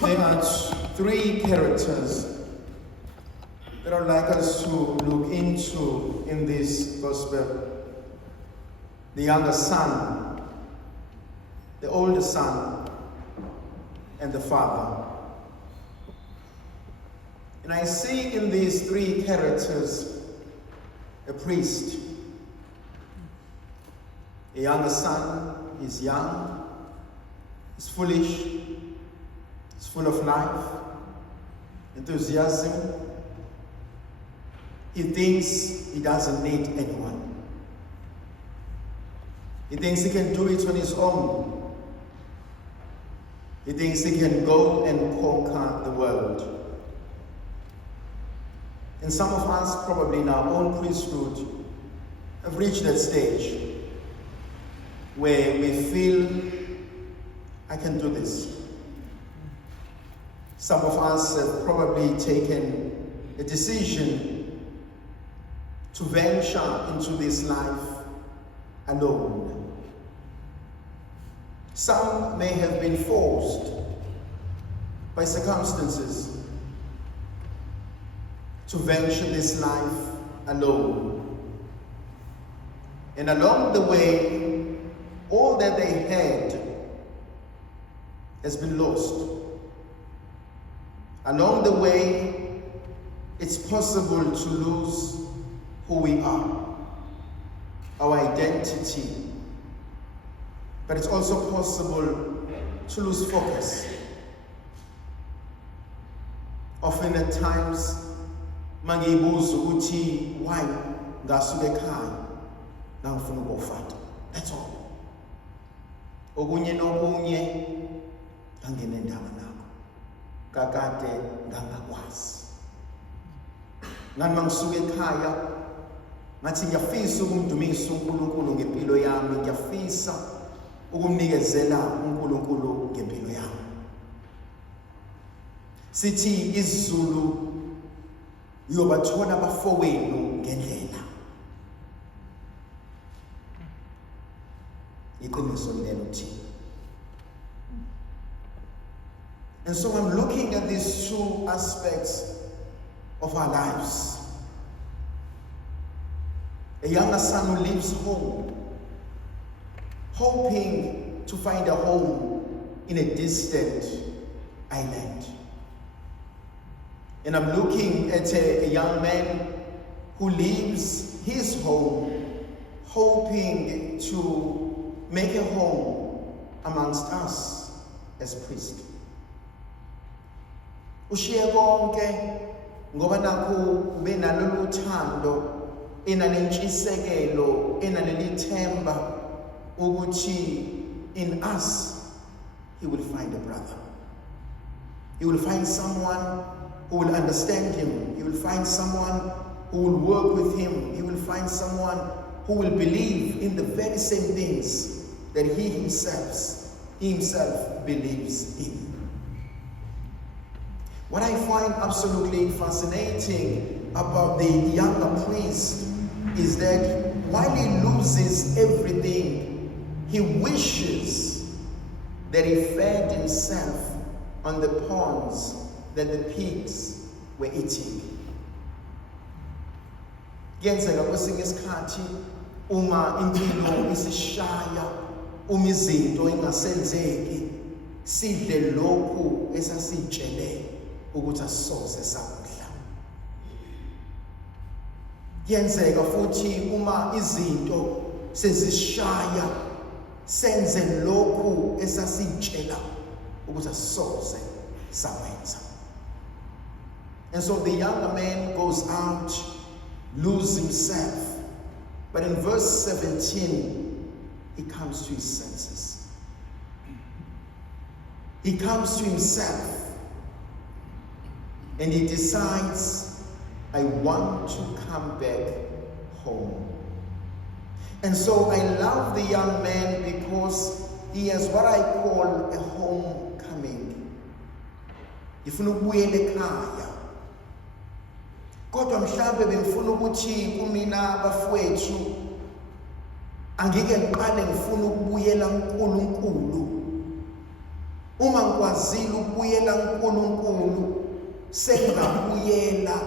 There are three characters that I'd like us to look into in this gospel. The younger son, the older son, and the father. And I see in these three characters a priest. A younger son is young, is foolish, is full of life, enthusiasm. He thinks he doesn't need anyone. He thinks he can do it on his own. He thinks he can go and conquer the world. And some of us, probably in our own priesthood, have reached that stage where we feel, I can do this. Some of us have probably taken a decision to venture into this life alone. Some may have been forced by circumstances to venture this life alone. And along the way, all that they had has been lost. Along the way, it's possible to lose who we are, our identity. But it's also possible to lose focus. Often at times, mangibuza ukuthi why ngasuka ekhaya ngangifuna ukufata. That's all. Okunye nokunye ngangena endaba nakho. Kakade ngangakwazi. Ngani mangisuka ekhaya ngathi ngiyafisa ukumdumisa uNkulunkulu ngempilo yami, ngiyafisa ukumnikezela uNkulunkulu ngempilo yami. Sithi isiZulu uyobathola abafowenu ngendlela. Iqiniso lelo thina. And so I'm looking at these two aspects of our lives. A younger son who leaves home, hoping to find a home in a distant island. And I'm looking at a young man who leaves his home, hoping to make a home amongst us as priests. Ushiye konke ngoba nakho benalo uthando, enanentshisekelo, enanelithemba ukuthi in us he will find a brother. He will find someone who will understand him. He will find someone who will work with him. He will find someone who will believe in the very same things that he himself believes in. What I find absolutely fascinating about the younger priest is that while he loses everything, he wishes that he fed himself on the ponds that the pigs were eating. Kuyenzeka kwesinye isikhathi uma impilo isishaya, uma izinto ingasenzeki, sidle lokhu esasitshele ukuthi asisoze sakudla. Kuyenzeka futhi uma izinto sezishaya, senze lokhu esasitshela ukuthi asisoze sakwenza. And so the younger man goes out, loses himself. But in verse 17, he comes to his senses. He comes to himself. And he decides, I want to come back home. And so I love the young man because he has what I call a homecoming. Ifuna ukubuyela ekhaya. Kodwa mhlambe bengifuna ukuthi kumina bafowethu angike ngiqale ngifuna ukubuyela kuNkulunkulu uma ngikwazile ukubuyela kuNkulunkulu sengabuyela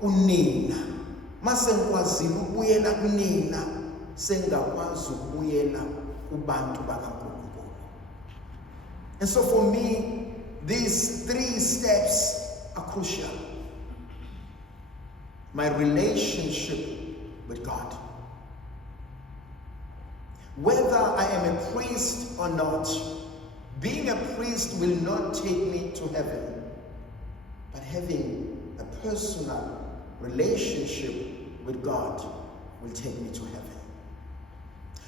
kunina. Mase ngikwazile ukubuyela kunina sengakwazi ukubuyela kubantu bakaNkulunkulu. And so for me, these 3 steps are crucial. My relationship with God. Whether I am a priest or not, being a priest will not take me to heaven, but having a personal relationship with God will take me to heaven.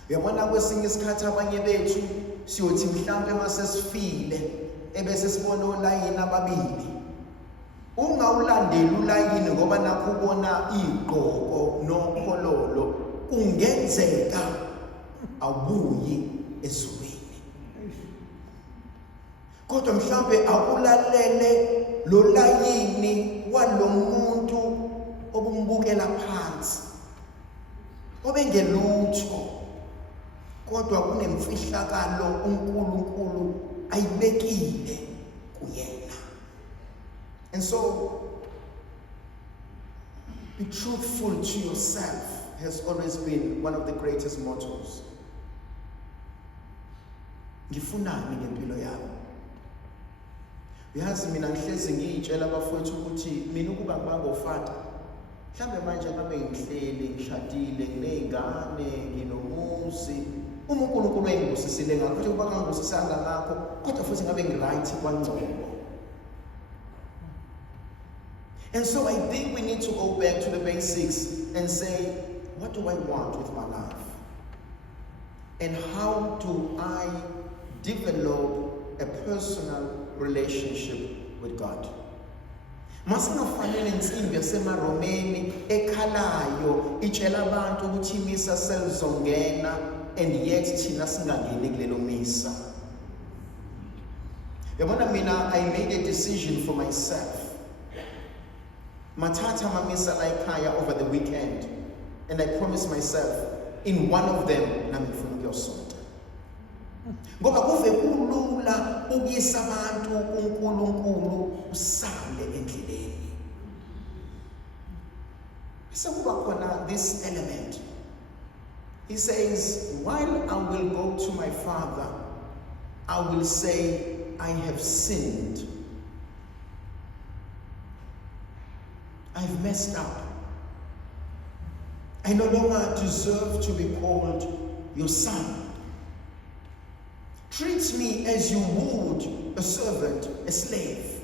Uyabona kwesinye isikhathi abanye bethu siyothi mhlambe mase sifile ebese sibona olayini ababili. Ungawulandeli ulayini ngoba nakho ubona igqoko nokhololo, kungenzeka awubuyi ezulwini. Kodwa mhlambe akulalele lo layini walomuntu obumbukela phansi, obengelutho, kodwa kunemfihlakalo uNkulunkulu ayibekile kuyena. And so, be truthful to yourself has always been one of the greatest mottos. Ngifunani ngempilo yami? Uyazi mina ngihlezi ngiyitshela abafowethu ukuthi mina ukuba ngibangofata, mhlambe manje ngabe ngihleli, ngishadile, nginezingane, nginomuzi, uma uNkulunkulu engibusisile ngakho futhi kuba ngangibusisanga ngakho, kodwa futhi ngabe ngiright kwaNgcobo. And so I think we need to go back to the basics and say, what do I want with my life? And how do I develop a personal relationship with God? Masingafanele insimbi yasemaromeni ekhalayo itshela abantu ukuthi imisa selizongena and yet thina singangeni kulelo misa. Yabona mina, I made a decision for myself. Matata mamisa laikhaya over the weekend, and I promised myself in one of them nami ngifuna ukuyosonta. Ngoba kuve kulula ukuyisa abantu kuNkulunkulu usale endleleni. Sekuba khona this element. He says, while I will go to my Father, I will say, I have sinned. I've messed up. I no longer deserve to be called your son. Treat me as you would a servant, a slave.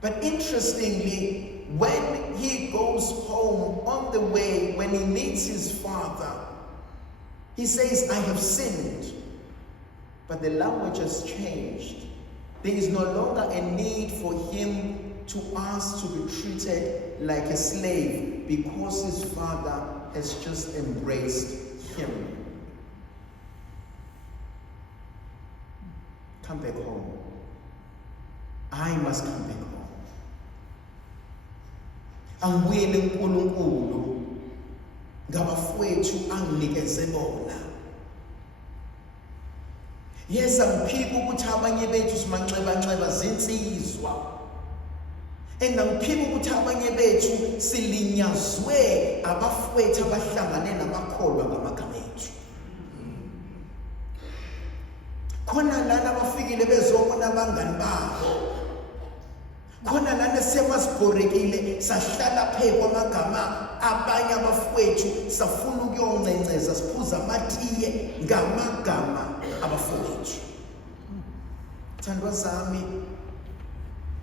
But interestingly, when he goes home on the way, when he meets his father, he says, I have sinned. But the language has changed. There is no longer a need for him to ask to be treated like a slave because his father has just embraced him. Come back home. I must come back home. Angibuyele uNkulunkulu ngabafowethu anginikeze bona. Yes, angiphika ukuthi abanye bethu simanxeba zinsizwa. Engiphika ukuthi abanye bethu silinyazwe abafowethu abahlangane nabakholwa ngamagama ethu. Khona lana abafikile bezobona abangani babo. Khona lana semasibhorekile sahlala phe kwamagama abanye abafowethu safuna ukuyoncenceza siphuza amatiye ngamagama abafowethu. Thandwa zami,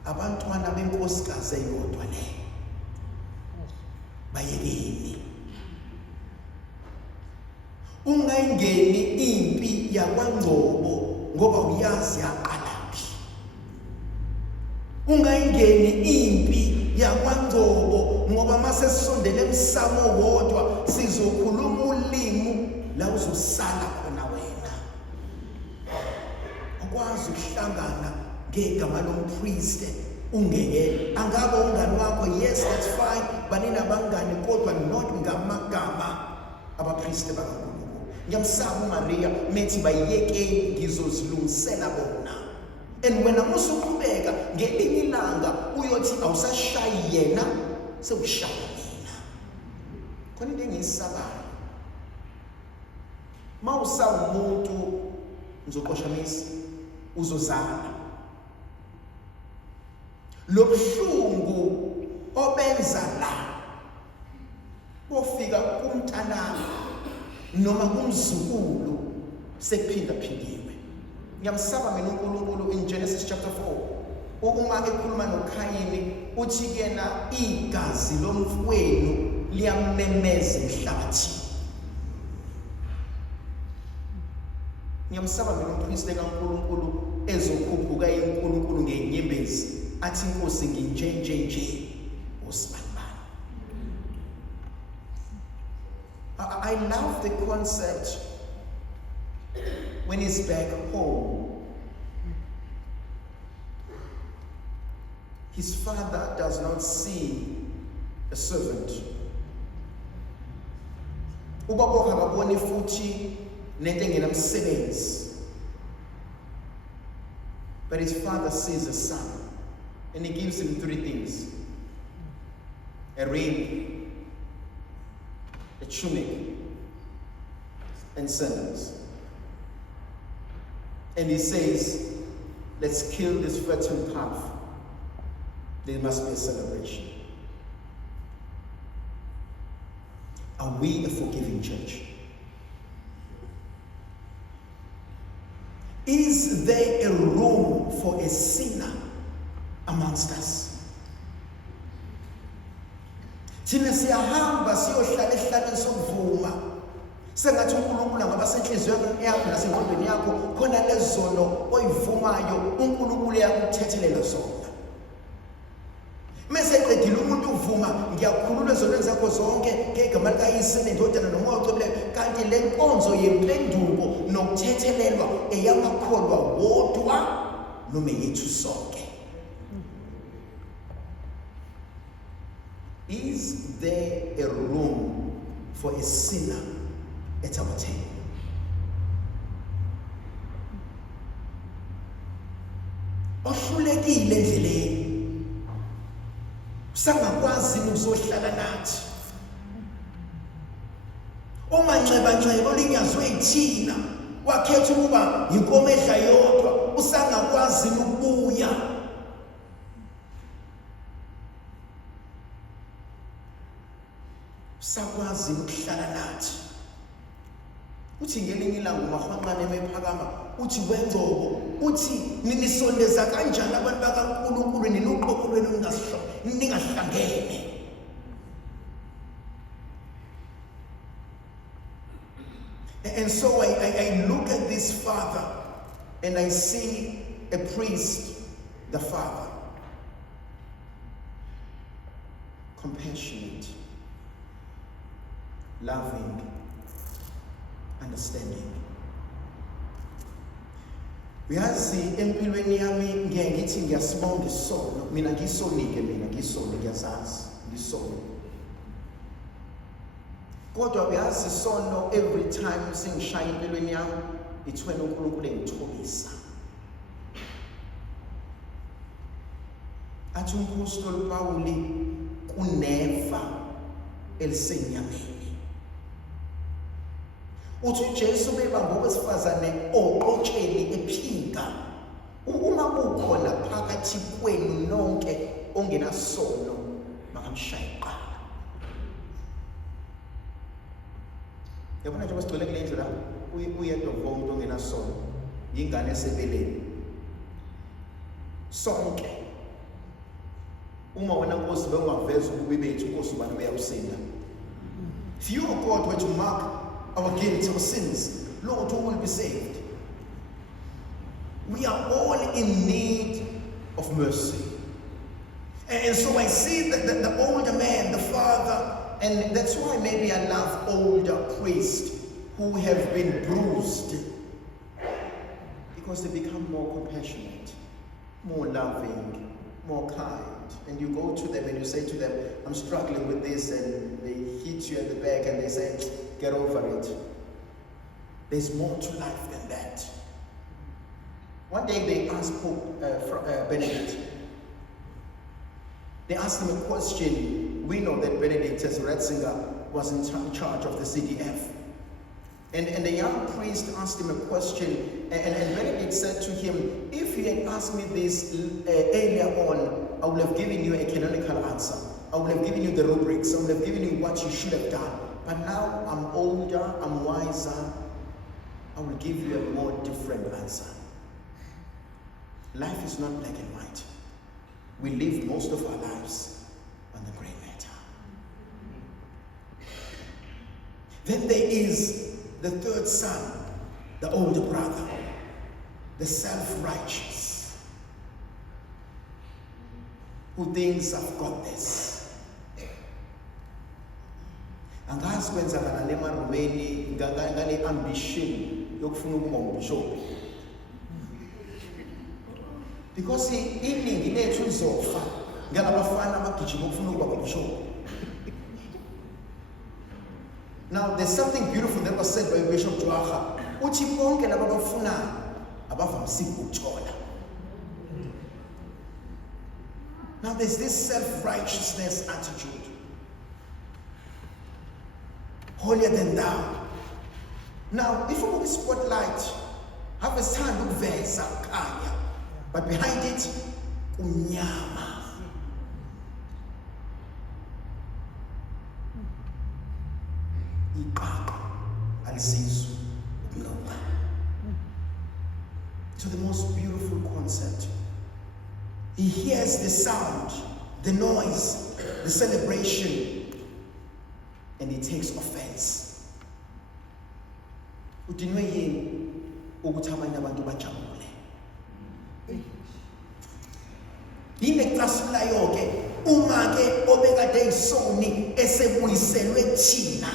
abantwana benkosikazi eyodwa le bayekeni. Ungayingeni impi yakwaNgcobo ngoba uyazi yaqalaphi. Ungayingeni impi yakwaNgcobo ngoba mase sisondele emsamo wodwa sizokhuluma ulimi la uzosala khona wena. Ukwazi ukuhlangana ngegama lompriest ungeke angabe ungani wakho, yes, that's fine, banina bangani kodwa not ngamagama abapriest bakaNkulunkulu. Ngiyamsaba uMaria methi bayiyekeni ngizozilungisela bona. And wena musuqhubeka ngelinye ilanga uyothi awusashayi yena sewushaya mina. Khona into engiyisabayo. Mawusawumuntu ngizoqoshamisa uzozala. Lobuhlungu obenza la bofika kumntanami noma kumzukulu sekuphinda phindiwe. Ngiyamsaba mina uNkulunkulu in Genesis chapter 4. Uma ekhuluma noKhayini uthi kena igazi lomfowenu liyamemeza emhlabathini. Ngiyamsaba mina umpristi kaNkulunkulu ezokhuphuka iNkulunkulu ngenyembezi athi inkosi nginjenje uSibani. I love the concept when he's back home. His father does not see a servant. Ubaba akaboni futhi nento engenamsebenzi. But his father sees a son and he gives him 3 things: a ring, a tunic, and sandals. And he says, let's kill this fattened calf. There must be a celebration. Are we a forgiving church? Is there a room for a sinner amongst us? Thina siyahamba siyohlala esihlathini sokuvuma. Sengathi uNkulunkulu ngabasenhliziyweni yakho nasengqondweni yakho khona lezono oyivumayo uNkulunkulu uyakuthethelela zona. Mase qedile umuntu uvuma ngiyakhulula ezonweni zakho zonke ngegama likaYise nendodana nomoya oqobileyo, kanti le nkonzo yempenduko nokuthethelelwa eyamakholwa wodwa noma yethu sonke. Is there a room for a sinner at our table? Ohlulekile endleleni sangakwazi ukuzohlala nathi. Omanxeba olinyazwe yithina wakhetha ukuba inkomo edla yodwa usangakwazi ukubuya. Sakwazi ukuhlala nathi. Uthi ngelinye ilanga umahwanqane emephakama uthi weNgcobo uthi ninisondeza kanjani abantu bakaNkulunkulu ninuqokolweni ningahlangene. And so I look at this father and I see a priest, the father, compassionate, loving, understanding. Uyazi empilweni yami ngiyathi ngiyasibonga isono, mina ngisonike ngiyazazi ngisono. Kodwa uyazi isono every time singishaya empilweni yami ithwena uNkulunkulu engithobisa. Athi umpostoli Pawuli kuneva elisenyameni. Uthi uJesu bebamba owesifazane oqotsheni ephinga. Uma kukhona phakathi kwenu nonke ongenasono makamshaye iqala. Yabona nje basigcwele kule ndlela uyedwa umuntu ongenasono ingane esebeleni. Sonke uma wena Nkosi bengaveza ukuba bethu Nkosi ubani beyakusinda. If you, God, were to mark our guilt, our sins, Lord, who will be saved? We are all in need of mercy. And so I see that the older man, the father, and that's why maybe I love older priests who have been bruised, because they become more compassionate, more loving, more kind. And you go to them and you say to them, I'm struggling with this, and they hit you at the back and they say, get over it. There's more to life than that. One day they asked Pope Benedict, they asked him a question. We know that Benedict as Ratzinger was in charge of the CDF. And the young priest asked him a question, and Benedict said to him, if you had asked me this earlier on, I would have given you a canonical answer. I would have given you the rubrics. I would have given you what you should have done. But now I'm older, I'm wiser. I will give you a more different answer. Life is not black and white. We live most of our lives on the gray matter. Then there is the third son, the older brother, the self-righteous, who thinks, I've got this. Angazi kwenzakala lemarumeni ngale ambition yokufuna ukuba umbishop. Because iningi lethu lizofa ngalabafana abagijima ukufuna ukuba umbishop. Now there's something beautiful that was said by Bishop Joacha. Uthi bonke laba bafuna abavamisile ukuthola. Now there's this self-righteousness attitude. Holier than thou. Now, if you look at spotlight, have a stand look veza kanya, but behind it, unyama. So the most beautiful concept. He hears the sound, the noise, the celebration, and he takes offense. Udinwe yini ukuthi abanye abantu bajabule? Yini ecasulayo ke uma ke obekade isoni esebuyiselwe thina?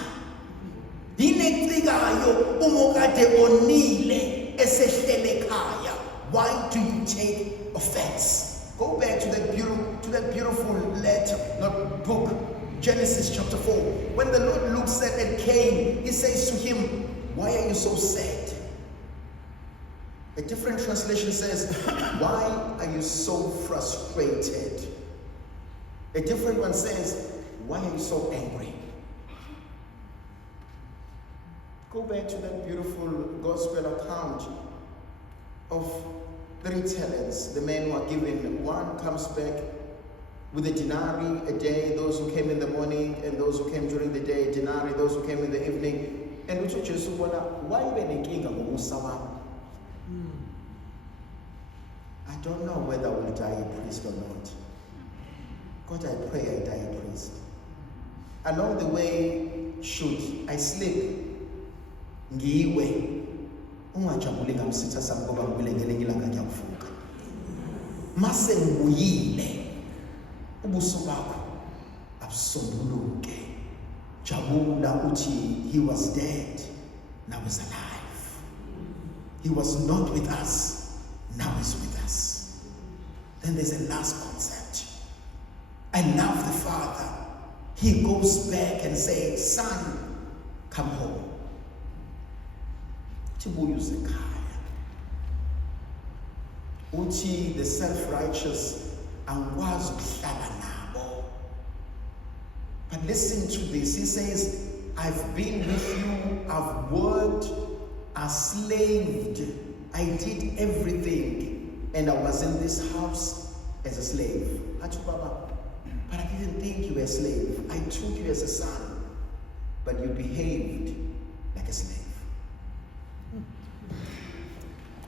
Yini ecikayo uma kade onile esehlele ekhaya? Why do you take offense? Go back to that beautiful letter, not book, Genesis chapter 4. When the Lord looks at Cain, he says to him, why are you so sad? A different translation says, why are you so frustrated? A different one says, why are you so angry? Go back to that beautiful gospel account of 3 talents. The men who are given, one comes back with a denarii a day, those who came in the morning and those who came during the day, a denarii, those who came in the evening. And why I don't know whether I will die a priest or not. God, I pray I die a priest. Along the way, should I sleep? Ngiwe. Ungajabuli ngamsitha sami ngoba ngibile ngelinye ilanga ngiyavuka. Mase ngibuyile. Ubuso bakho abusombuluke. Jabula uthi he was dead, now he's alive. He was not with us, now he's with us. Then there's a last concept. I love the Father. He goes back and says, son, come home. Uchi, the self-righteous, angwazi ukuhlala nabo. But listen to this. He says, I've been with you, I've worked, I slaved, I did everything, and I was in this house as a slave. But I didn't think you were a slave. I took you as a son, but you behaved